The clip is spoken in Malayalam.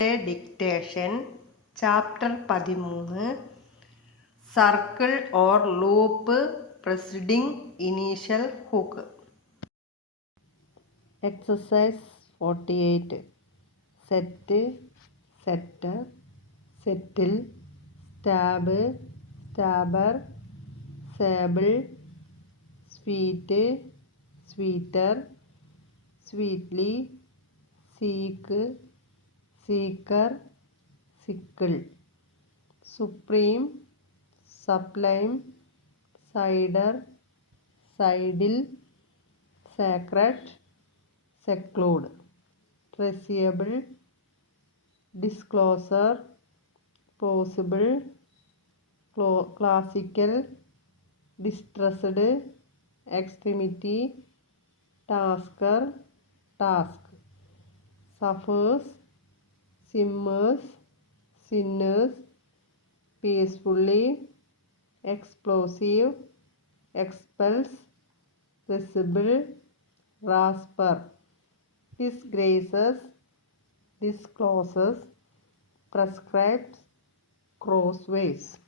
Dictation chapter 13 circle or loop preceding initial hook. Exercise 48. Set, setter, settle, stab, stabber, sable, sweet, sweeter, sweetly, seek, seeker, sickle, supreme, sublime, cider, sidle, sacred, seclude, traceable, disclosure, possible, classical, distressed, extremity, tasker, task, suffers, simmers, sinners, peacefully, explosive, expels, risible, rasper, disgraces, discloses, prescribes, crossways.